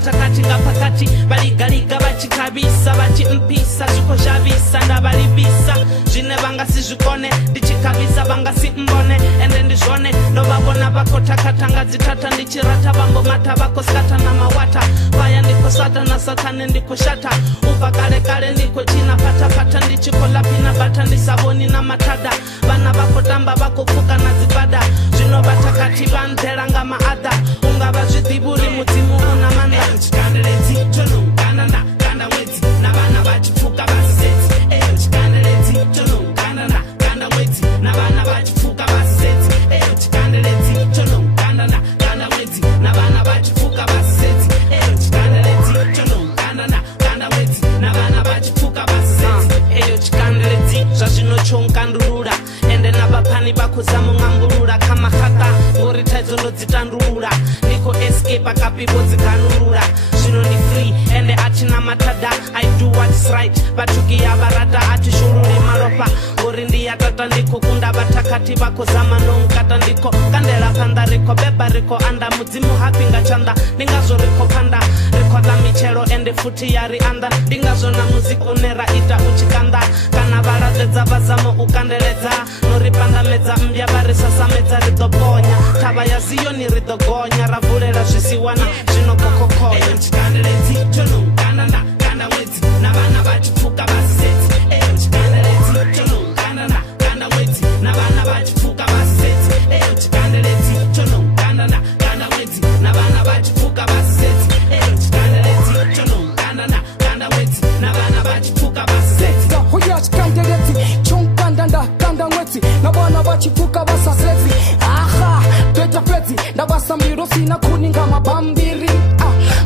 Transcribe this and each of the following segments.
vatakati ngapakati valigaliga vachikavisa vachimpisa zvikoshavisa ndavarivisa zvine vangasizvikone ndichikavisa vangasimbone ende ndizvone ndovavona vakotakatanga dzitata ndichirata vambomata vakoskata namawata vaya ndikosata nasatane ndikoshata ubva kare kare ndikochina patapata ndichikolapina bata ndisavoni namatada vana vakotamba vakopfuka nadzibada zvino vatakati vanzeranga maadha ungava zvidhiburi mudzimu una manda chikanderedzi chonougananda ganda mwedzi navana vachipfuka vasisedzi eyo chikanderedzi chonougananda ganda mwedzi navana vachipfuka vasisedzi eyo chikanderedzi chonougananda ganda mwedzi navana vachipfuka vasisedzi eyo chikanderedzi chonougananda ganda mwedzi navana vachipfuka vasisedzi eyo chikanderedzi zvazvinochongandurura ende navapani vakuzamungamburura kamahata ngori taidzo ndodzitandurura niko escape akapipo dziganurura zvino ni free ende atina matada I do what's right vatukia varata atishurure maropa ngori ndiyatata ndiko kunda vatakati vakozama nonkata ndiko kandela panda riko beba riko anda mudzimu hapinga chanda ndingazvo riko panda rikodha michero ende futi yari anda ndingazvona muzikonera ita uchikanda kana varadedza vazamo ukandeledza noripandamedza mbya varisasamedza ridogonya tava ya ziyoni ridogonya ravhurera zvisiwana zvinokokokoya chikandeledzi chonougananda ganda mwedzi navana vachipfuka vasisedzi eyo chikandeledzi chonougananda ganda mwedzi navana vachipfuka vasisedzi eyo chikandeledzi chonougananda ganda mwedzi navana vachipfuka vasisedzi eyo chikandeledzi chonougananda ganda mwedzi navana vachipfuka vasisedzi hoya chikandeledzi chongandanda ganda mwedzi navana vachipfuka vasasedzi aha toita fedzi ndavasambiro sina kuninga mabambiri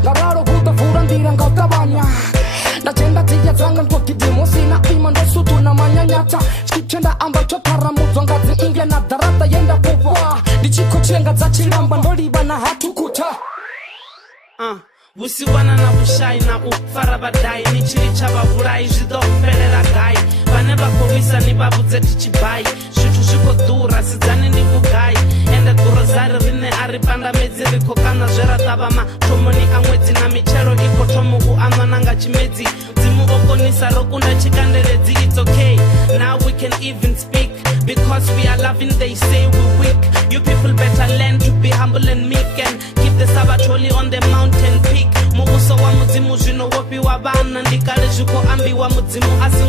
ngararo kutavhura ndira ngautavanya ndachenda dziya dzanga ndokidhimo sina ima ndosutu na manyanyata chichenda amba choparamudzwa ngadzi inge na dharata yenda kupwa ndichikochenga dzachiramba ndoliva na hatukuta vusiwana na vushai na ufara vadai nichiri chavavhurai zvidopferera gai vane vakovisa ni vavudze tichibai zvithu zvikodhura sidzani ni vugai ende gurozari rine ari pandamedzi riko kana zveratava matomoni amwedzi na michero iko tomuku anwananga chimedzi dzimuokonisa rokunda chikanderedzi it's okay now we can even speak because we are loving they say we weak you people better learn to be humble and meek and keep the Sabbath holy on the mountain peak mubuso wa mudzimu zvino wopiwa vana ndikale zvikoambiwa mudzimu asi